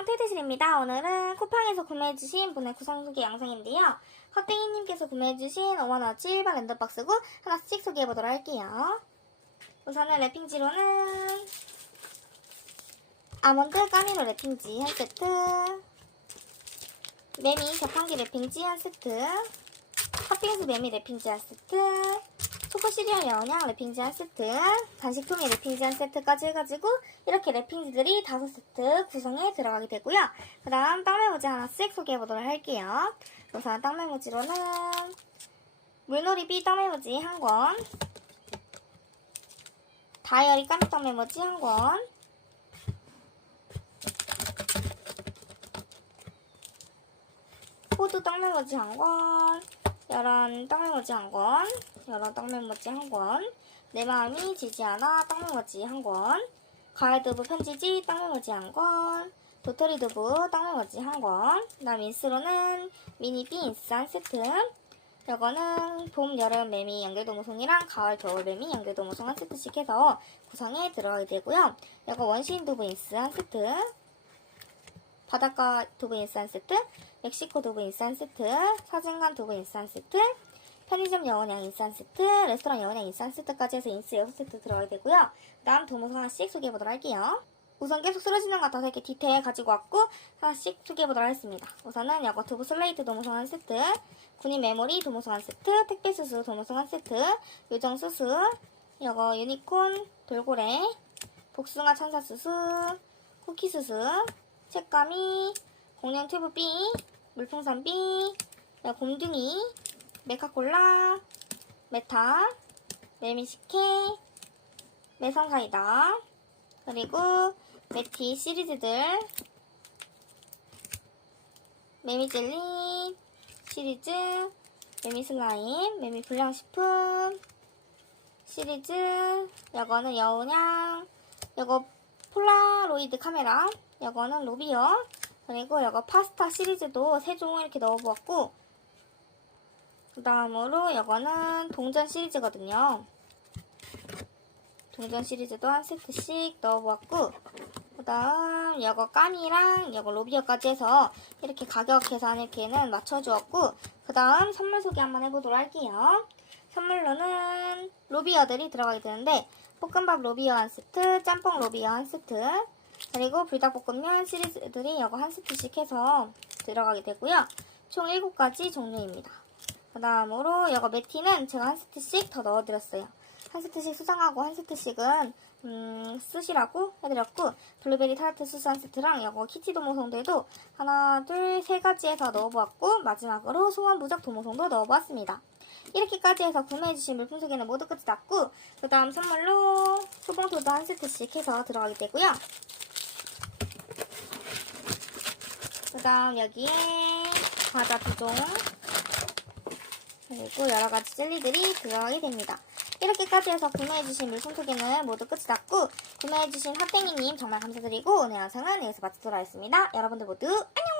안녕 테드실입니다. 오늘은 쿠팡에서 구매해주신 분의 구성 소개 영상인데요. 헛땡이님께서 구매해주신 5만원어치 일반 랜덤박스고 하나씩 소개해보도록 할게요. 우선은 랩핑지로는 아몬드 까미로 랩핑지 한 세트 매미 자판기 랩핑지 한 세트 팥빙수 매미 랩핑지 한 세트 초코 시리얼 영양 랩핑지 한 세트, 간식 통에 랩핑지 한 세트까지 해가지고 이렇게 랩핑지들이 다섯 세트 구성에 들어가게 되고요. 그 다음 떡메모지 하나씩 소개해보도록 할게요. 우선 떡메모지로는 물놀이비 떡메모지 한 권, 다이어리 깜떡 메모지 한 권, 호두 떡메모지 한 권, 이런 떡메모지 한 권, 이런 떡메모지 한 권, 내 마음이 지지 않아 떡메모지 한 권, 가을 두부 편지지 떡메모지 한 권, 도토리 두부 떡메모지 한 권, 그다음 인스로는 미니 빈스 한 세트, 이거는 봄, 여름 매미 연결도무송이랑 가을, 겨울 매미 연결도무송 한 세트씩 해서 구성에 들어가게 되고요. 이거 원시인 두부 인스 한 세트, 바닷가 두부 인스 한 세트, 멕시코 두부 인스 한 세트, 사진관 두부 인스 한 세트, 편의점 여원양 인스 한 세트, 레스토랑 여원양 인스 한 세트까지 해서 인스 6세트 들어가야 되고요. 다음 도무소 하나씩 소개해보도록 할게요. 우선 계속 쓰러지는 것 같아서 이렇게 디테일 가지고 왔고 하나씩 소개해보도록 하겠습니다. 우선은 여거 두부 슬레이트 도무소 한 세트, 군인 메모리 도무소 한 세트, 택배 수수 도무소 한 세트, 요정 수수, 여거 유니콘 돌고래, 복숭아 천사 수수, 쿠키 수수, 책가미, 공룡 튜브비, 물풍선비, 야, 곰둥이, 메카콜라, 메타, 메미시케, 매성사이다, 그리고 메티 시리즈들, 메미젤리 시리즈, 메미슬라임, 메미불량식품 시리즈, 이거는 여운양, 이거 폴라로이드 카메라, 이거는 로비어, 그리고 이거 파스타 시리즈도 세 종을 이렇게 넣어보았고, 그 다음으로 이거는 동전 시리즈거든요. 동전 시리즈도 한 세트씩 넣어보았고, 그 다음 이거 까미랑 이거 로비어까지 해서 이렇게 가격 계산 이렇게는 맞춰주었고, 그 다음 선물 소개 한번 해보도록 할게요. 선물로는 로비어들이 들어가게 되는데, 볶음밥 로비어 한 세트, 짬뽕 로비어 한 세트, 그리고 불닭볶음면 시리즈들이 이거 한 세트씩 해서 들어가게 되고요. 총 7가지 종류입니다. 그 다음으로 이거 매티는 제가 한 세트씩 더 넣어드렸어요. 한 세트씩 수정하고 한 세트씩은 음, 쓰시라고 해드렸고 블루베리 타르트 소스 한 세트랑 이거 키티 도모송들도 하나, 둘, 세 가지 해서 넣어보았고 마지막으로 소원 부적 도모송도 넣어보았습니다. 이렇게까지 해서 구매해주신 물품 소개는 모두 끝이 났고 그 다음 선물로 소봉토도 한 세트씩 해서 들어가게 되고요. 그 다음 여기에 과자 두 종, 그리고 여러가지 젤리들이 들어가게 됩니다. 이렇게까지 해서 구매해주신 물품 소개는 모두 끝이 났고, 구매해주신 핫땡이님 정말 감사드리고, 오늘 영상은 여기서 마치도록 하겠습니다. 여러분들 모두 안녕!